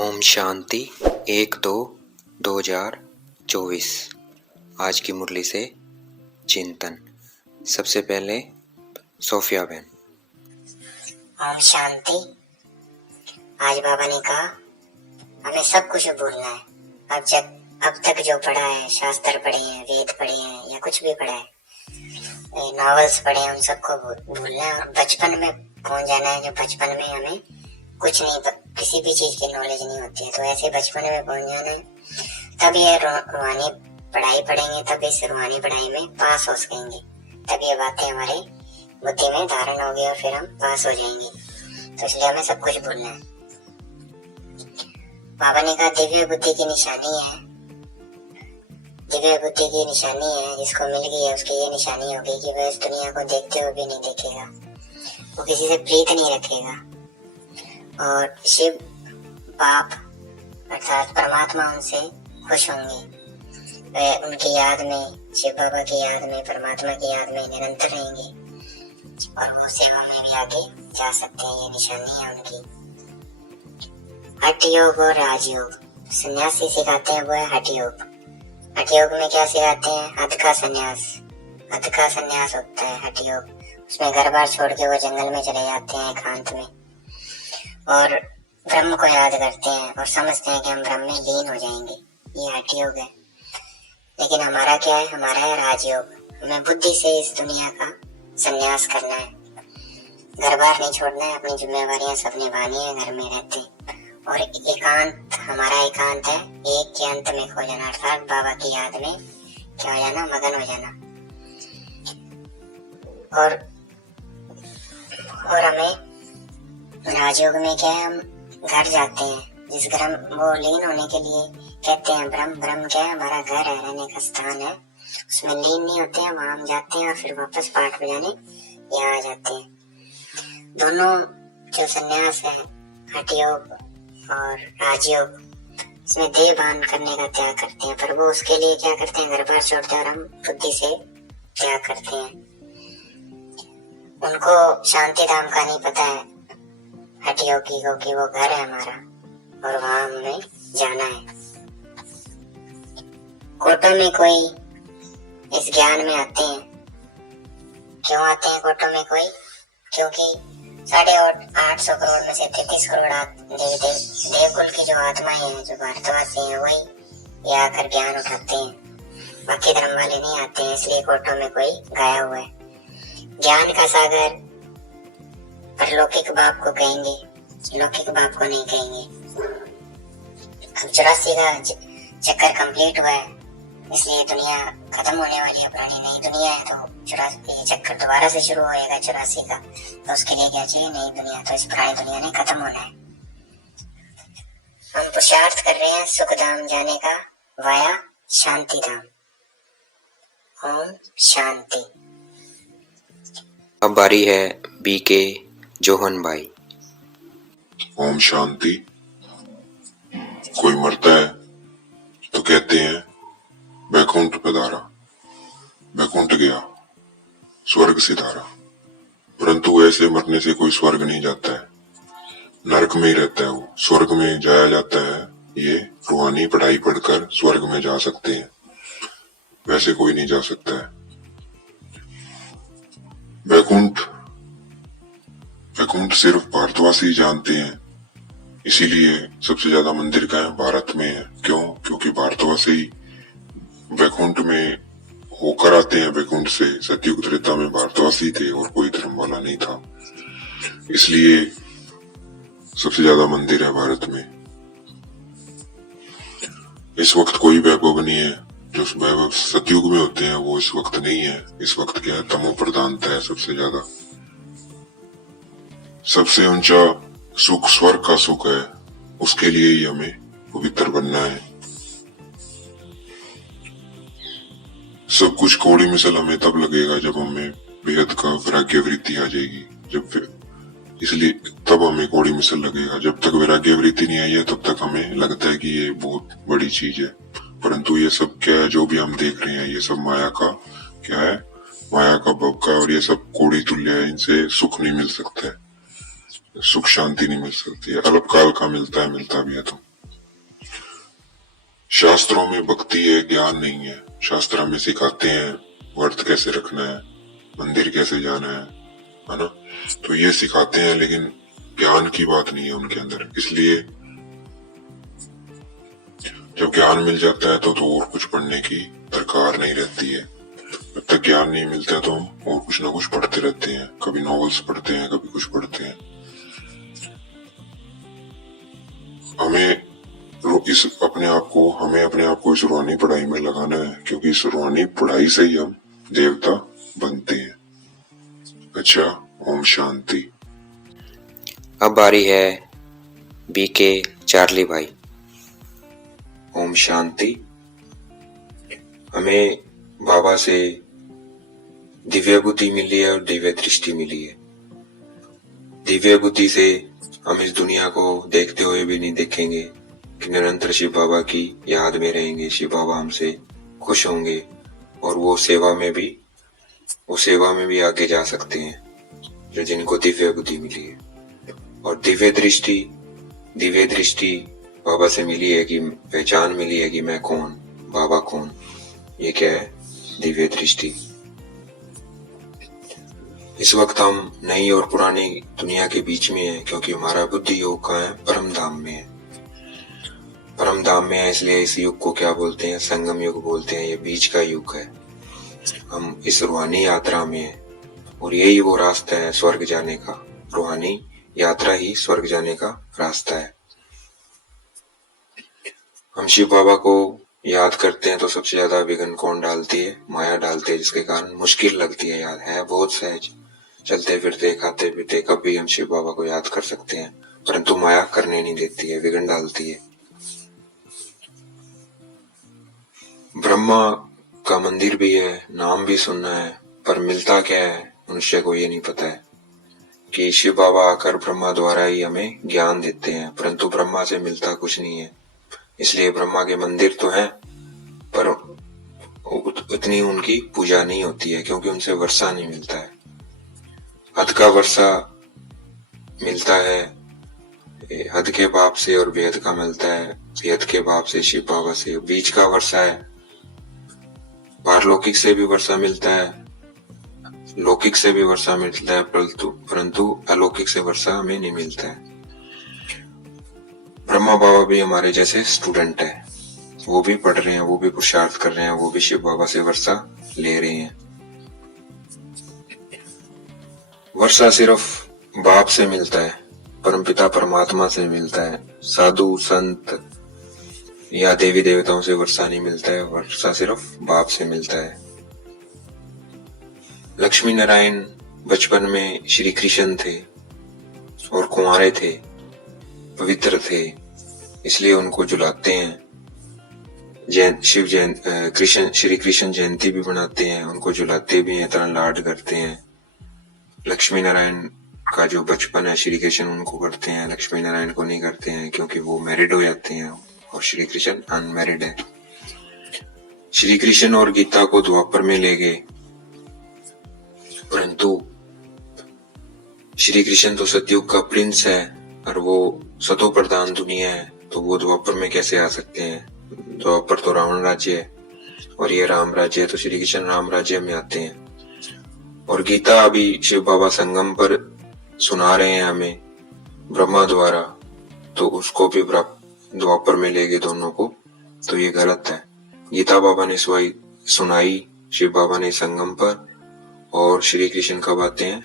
ओम शांति 1-2-2024। आज की मुरली से चिंतन। सबसे पहले सोफिया बहन। ओम शांति। आज बाबा ने कहा हमें सब कुछ भूलना है। अब तक जो पढ़ा है, शास्त्र पढ़े हैं, वेद पढ़े हैं या कुछ भी पढ़ा है, नॉवेल्स पढ़े हैं, उन सबको भूलना है और बचपन में पहुंच जाना है। जो बचपन में हमें कुछ नहीं, किसी भी चीज की नॉलेज नहीं होती है, तो ऐसे बचपन में पहुंच जाना है। तब ये रूहानी पढ़ाई पढ़ेंगे, तब इस रूहानी पढ़ाई में पास हो सकेंगे, तब ये बातें हमारे बुद्धि में धारण होगी और फिर हम पास हो जाएंगे। तो इसलिए हमें सब कुछ भूलना है। बाबा ने कहा दिव्य बुद्धि की निशानी है, दिव्य बुद्धि की निशानी है, जिसको मिल गई है उसकी ये निशानी होगी कि वह इस दुनिया को देखते हुए भी नहीं देखेगा, वो किसी से प्रीत नहीं रखेगा और शिव बाप अर्थात परमात्मा उनसे खुश होंगे। वे उनकी याद में, शिव बाबा की याद में, परमात्मा की याद में निरंतर रहेंगे और वो सेवा में भी आगे जा सकते हैं। ये निशानी है उनकी। हठ योग और राजयोग सन्यासी सिखाते हैं, वो है हठ योग। हठ योग में क्या सिखाते हैं? हठ का संन्यास। हठ का संन्यास होता है हठ योग। उसमें घर बार छोड़ के वो जंगल में चले जाते हैं एकांत में और ब्रह्म को याद करते हैं और समझते हैं कि हम ब्रह्म में लीन हो जाएंगे। ये हठ योग है। लेकिन हमारा क्या है? हमारा है राजयोग। हमें बुद्धि से इस दुनिया का संन्यास करना है, घर बार नहीं छोड़ना है, अपनी जिम्मेवारियां सब निभानी है, घर में रहते और एकांत। हमारा एकांत है एक के अंत में खो जाना, अर्थात बाबा की याद में क्या हो जाना? मगन हो जाना। और हमें राजयोग में क्या है? हम घर जाते हैं, जिस घर वो लीन होने के लिए कहते हैं ब्रह्म। ब्रह्म क्या है? हमारा घर है, रहने का स्थान है, उसमें लीन नहीं होते हैं, वहां हम जाते हैं और फिर वापस पाठ बजाने यहाँ आ जाते हैं। दोनों जो संन्यास है, हठ योग और राजयोग, इसमें देह भान करने का त्याग करते हैं, पर वो उसके लिए क्या करते हैं? घर बार छोड़ते हैं और हम बुद्धि से त्याग करते हैं। उनको शांति धाम का नहीं पता है हठ योगी को कि वो घर है हमारा और वहां हमें जाना है। कोटों में कोई इस ज्ञान में आते हैं। क्यों आते हैं कोटों में कोई? क्योंकि 850 करोड़ में से 33 करोड़ देवकुल की जो आत्माएं हैं, जो भारतवासी हैं, वही ये आकर ज्ञान उठाते हैं। बाकी धर्म वाले नहीं आते हैं, इसलिए कोटों में कोई गाया हुआ है। ज्ञान का सागर परलौकिक बाप को कहेंगे, लौकिक बाप को नहीं कहेंगे। अब 84 का चक्कर कंप्लीट हुआ है, इसलिए दुनिया खत्म होने वाली है, पुरानी नई दुनिया है। तो 84 चक्कर दोबारा से शुरू होएगा 84 का, तो उसके लिए क्या चाहिए? नई दुनिया। तो इस पुरानी दुनिया ने खत्म होना है। हम पुरुषार्थ कर रहे हैं सुख धाम जाने का वाया शांति धाम। ओम शांति। अब बारी है बीके जोहन भाई। ओम शांति। कोई मरता है तो कहते हैं वैकुंठ पधारा, वैकुंठ गया, स्वर्ग सिधारा। परंतु ऐसे मरने से कोई स्वर्ग नहीं जाता है, नरक में ही रहता है वो। स्वर्ग में जाया जाता है, ये रूहानी पढ़ाई पढ़कर स्वर्ग में जा सकते हैं, वैसे कोई नहीं जा सकता है। वैकुंठ सिर्फ भारतवासी जानते हैं, इसीलिए सबसे ज्यादा मंदिर का है भारत में है। क्यों? क्योंकि भारतवासी वैकुंठ में होकर आते हैं। वैकुंठ से सतयुग त्रेता में भारतवासी थे और कोई धर्म वाला नहीं था, इसलिए सबसे ज्यादा मंदिर है भारत में। इस वक्त कोई वैभव नहीं है, जो वैभव सतयुग में होते हैं वो इस वक्त नहीं है। इस वक्त क्या है? तमो प्रधानता है सबसे ज्यादा। सबसे ऊंचा सुख स्वर्ग का सुख है, उसके लिए ही हमें पवित्र बनना है। सब कुछ कौड़ी मिसल हमें तब लगेगा जब हमें बेहद का वैराग्य वृत्ति आ जाएगी, इसलिए तब हमें कौड़ी मिसल लगेगा। जब तक वैराग्य वृत्ति नहीं आई है तब तक हमें लगता है कि ये बहुत बड़ी चीज है, परंतु ये सब क्या है? जो भी हम देख रहे हैं ये सब माया का क्या है? माया का भव का, और ये सब कौड़ी तुल्य है। इनसे सुख नहीं मिल सकता है, सुख शांति नहीं मिल सकती है। अल्पकाल का मिलता है, मिलता भी है तो शास्त्रों में भक्ति है, ज्ञान नहीं है। शास्त्र हमें सिखाते हैं व्रत कैसे रखना है, मंदिर कैसे जाना है ना। तो ये सिखाते हैं, लेकिन ज्ञान की बात नहीं है उनके अंदर। इसलिए जब ज्ञान मिल जाता है तो और कुछ पढ़ने की दरकार नहीं रहती है। जब तक ज्ञान नहीं मिलता है तो हम और कुछ ना कुछ पढ़ते रहते हैं, कभी नॉवेल्स पढ़ते हैं, कभी कुछ पढ़ते हैं। हमें अपने आप को इस रूहानी पढ़ाई में लगाना है, क्योंकि इस रूहानी पढ़ाई से ही हम देवता बनते हैं। अच्छा, ओम शांति। अब बारी है बीके चार्ली भाई। ओम शांति। हमें बाबा से दिव्य बुद्धि मिली है और दिव्य दृष्टि मिली है। दिव्य बुद्धि से हम इस दुनिया को देखते हुए भी नहीं देखेंगे कि निरंतर शिव बाबा की याद में रहेंगे, शिव बाबा हमसे खुश होंगे और वो सेवा में भी आगे जा सकते हैं, जो जिनको दिव्य बुद्धि मिली है। और दिव्य दृष्टि बाबा से मिली है कि पहचान मिली है कि मैं कौन, बाबा कौन। ये क्या है? दिव्य दृष्टि। इस वक्त हम नई और पुरानी दुनिया के बीच में हैं, क्योंकि हमारा बुद्धि योग का है परम धाम में है। परम धाम में है, इसलिए इस युग को क्या बोलते हैं? संगम युग बोलते हैं। ये बीच का युग है। हम इस रूहानी यात्रा में हैं और यही वो रास्ता है स्वर्ग जाने का। रूहानी यात्रा ही स्वर्ग जाने का रास्ता है। हम शिव बाबा को याद करते हैं तो सबसे ज्यादा विघ्न कौन डालती है? माया डालती है, जिसके कारण मुश्किल लगती है। याद है बहुत सहज, चलते फिरते खाते पीते कभी हम शिव बाबा को याद कर सकते हैं, परंतु माया करने नहीं देती है, विघ्न डालती है। ब्रह्मा का मंदिर भी है, नाम भी सुनना है, पर मिलता क्या है मनुष्य को ये नहीं पता है कि शिव बाबा आकर ब्रह्मा द्वारा ही हमें ज्ञान देते हैं, परंतु ब्रह्मा से मिलता कुछ नहीं है। इसलिए ब्रह्मा के मंदिर तो हैं, पर उतनी उनकी पूजा नहीं होती है, क्योंकि उनसे वर्षा नहीं मिलता है। हद का वर्षा मिलता है हद के बाप से, और वेद का मिलता है वेद के बाप से, शिव बाबा से। बीच का वर्षा है, पारलौकिक से भी वर्षा मिलता है, लौकिक से भी वर्षा मिलता है, परंतु अलौकिक से वर्षा हमें नहीं मिलता है। ब्रह्मा बाबा भी हमारे जैसे स्टूडेंट है, वो भी पढ़ रहे हैं, वो भी पुरुषार्थ कर रहे हैं, वो भी शिव बाबा से वर्षा ले रहे हैं। वर्षा सिर्फ बाप से मिलता है, परमपिता परमात्मा से मिलता है। साधु संत या देवी देवताओं से वर्षा नहीं मिलता है, वर्षा सिर्फ बाप से मिलता है। लक्ष्मी नारायण बचपन में श्री कृष्ण थे और कुंवारे थे, पवित्र थे, इसलिए उनको जुलाते हैं। श्री कृष्ण जयंती भी बनाते हैं, उनको जुलाते भी हैं, इतना लाड करते हैं। लक्ष्मी नारायण का जो बचपन है श्री कृष्ण उनको करते हैं, लक्ष्मी नारायण को नहीं करते हैं, क्योंकि वो मैरिड हो जाते हैं और श्री कृष्ण अनमैरिड है। श्री कृष्ण और गीता को द्वापर में ले गए, परंतु श्री कृष्ण तो सतयुग का प्रिंस है और वो सतो प्रधान दुनिया है, तो वो द्वापर में कैसे आ सकते हैं? द्वापर तो रावण राज्य है और ये राम राज्य है, तो श्री कृष्ण राम राज्य में आते हैं। और गीता अभी शिव बाबा संगम पर सुना रहे हैं हमें ब्रह्मा द्वारा, तो उसको भी द्वापर में ले गए दोनों को, तो ये गलत है। गीता बाबा ने सुनाई शिव बाबा ने संगम पर, और श्री कृष्ण कब आते हैं?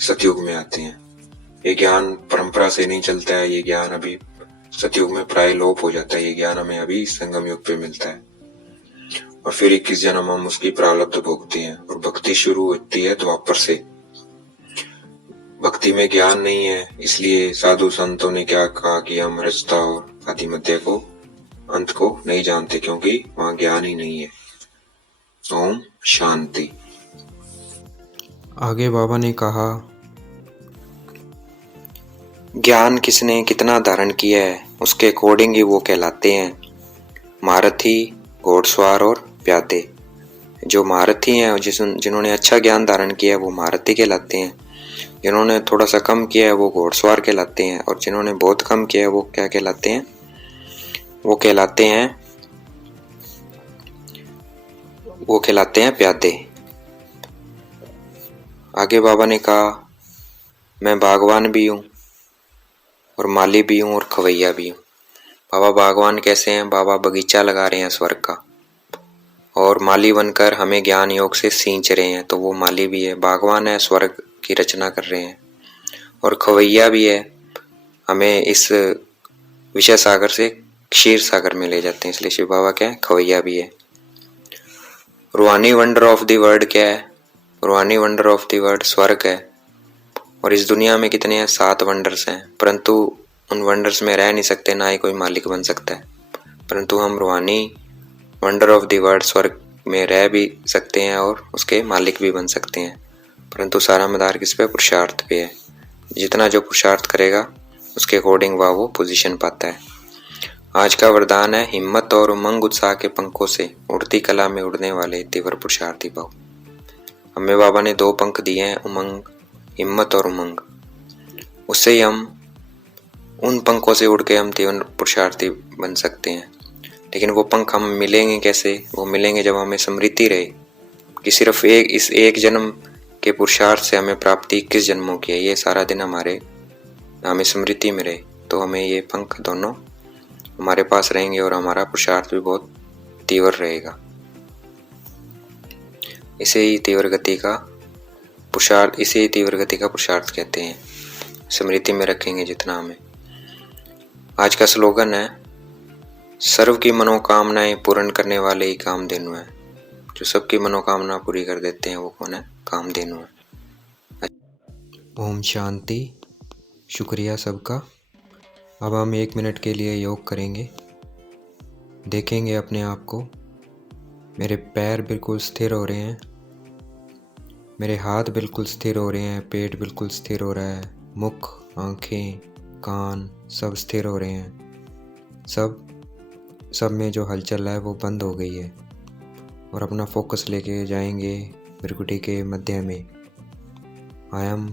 सतयुग में आते हैं। ये ज्ञान परंपरा से नहीं चलता है, ये ज्ञान अभी सतयुग में प्राय लोप हो जाता है। ये ज्ञान हमें अभी संगम युग पे मिलता है और फिर 21 जन्म हम उसकी प्रारब्ध भोगते हैं। और भक्ति शुरू होती है द्वापर से। भक्ति में ज्ञान नहीं है, इसलिए साधु संतों ने क्या कहा कि हम रचता और आदि मध्य को अंत को नहीं जानते, क्योंकि वहां ज्ञान ही नहीं है। ओम शांति। आगे बाबा ने कहा, ज्ञान किसने कितना धारण किया है उसके अकॉर्डिंग ही वो कहलाते हैं। महारथी, घोड़सवार और प्यादे। जो महारथी हैं, जिन्होंने अच्छा ज्ञान धारण किया है वो महारथी कहलाते हैं। जिन्होंने थोड़ा सा कम किया है वो घोड़सवार कहलाते हैं, और जिन्होंने बहुत कम किया है वो क्या कहलाते हैं? वो कहलाते हैं प्यादे। आगे बाबा ने कहा, मैं बागवान भी हूँ और माली भी हूँ और खवैया भी हूँ। बाबा बागवान कैसे हैं? बाबा बगीचा लगा रहे हैं स्वर्ग का, और माली बनकर हमें ज्ञान योग से सींच रहे हैं, तो वो माली भी है। बागवान है, स्वर्ग की रचना कर रहे हैं, और खवैया भी है, हमें इस विषय सागर से क्षीर सागर में ले जाते हैं, इसलिए शिव बाबा क्या है? खवैया भी है। रूहानी वंडर ऑफ द वर्ल्ड क्या है? रूहानी वंडर ऑफ द वर्ल्ड स्वर्ग है। और इस दुनिया में कितने हैं? 7 वंडर्स हैं, परंतु उन वंडर्स में रह नहीं सकते, ना ही कोई मालिक बन सकता है। परंतु हम रूहानी वंडर ऑफ द वर्ल्ड स्वर्ग में रह भी सकते हैं और उसके मालिक भी बन सकते हैं। परंतु सारा मदार किस पे? पुरुषार्थ पे है। जितना जो पुरुषार्थ करेगा उसके अकॉर्डिंग वह वो पोजीशन पाता है। आज का वरदान है, हिम्मत और उमंग उत्साह के पंखों से उड़ती कला में उड़ने वाले तीव्र पुरुषार्थी भव। हमें बाबा ने 2 पंख दिए हैं, उमंग, हिम्मत और उमंग। उससे ही हम उन पंखों से उड़ के हम तीव्र पुरुषार्थी बन सकते हैं। लेकिन वो पंख हम मिलेंगे कैसे? वो मिलेंगे जब हमें स्मृति रहे कि सिर्फ इस एक जन्म के पुरुषार्थ से हमें प्राप्ति 21 जन्मों की है। ये सारा दिन हमें स्मृति में रहे, तो हमें ये पंख दोनों हमारे पास रहेंगे और हमारा पुरुषार्थ भी बहुत तीव्र रहेगा। इसे ही तीव्र गति का पुरुषार्थ कहते हैं। स्मृति में रखेंगे जितना हमें। आज का स्लोगन है, सर्व की मनोकामनाएं पूर्ण करने वाले ही कामधेनु है। जो सबकी मनोकामना पूरी कर देते हैं वो कौन है? कामधेनु है। ओम शांति। शुक्रिया सबका। अब हम 1 मिनट के लिए योग करेंगे। देखेंगे अपने आप को। मेरे पैर बिल्कुल स्थिर हो रहे हैं, मेरे हाथ बिल्कुल स्थिर हो रहे हैं, पेट बिल्कुल स्थिर हो रहा है, मुख, आँखें, कान सब स्थिर हो रहे हैं। सब में जो हलचल है वो बंद हो गई है। और अपना फोकस लेके जाएंगे भृकुटी के मध्य में। I am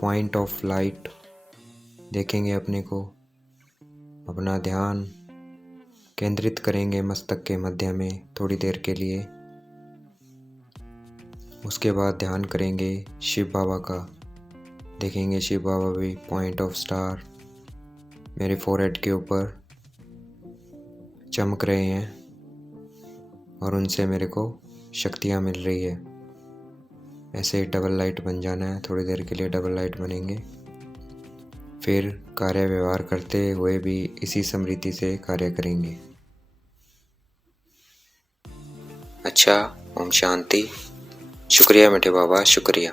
point of light. देखेंगे अपने को। अपना ध्यान केंद्रित करेंगे मस्तक के मध्य में थोड़ी देर के लिए। उसके बाद ध्यान करेंगे शिव बाबा का। देखेंगे शिव बाबा भी पॉइंट ऑफ स्टार मेरे फोरहेड के ऊपर चमक रहे हैं और उनसे मेरे को शक्तियाँ मिल रही है। ऐसे ही डबल लाइट बन जाना है। थोड़ी देर के लिए डबल लाइट बनेंगे, फिर कार्य व्यवहार करते हुए भी इसी स्मृति से कार्य करेंगे। अच्छा, ओम शांति। शुक्रिया मीठे बाबा, शुक्रिया।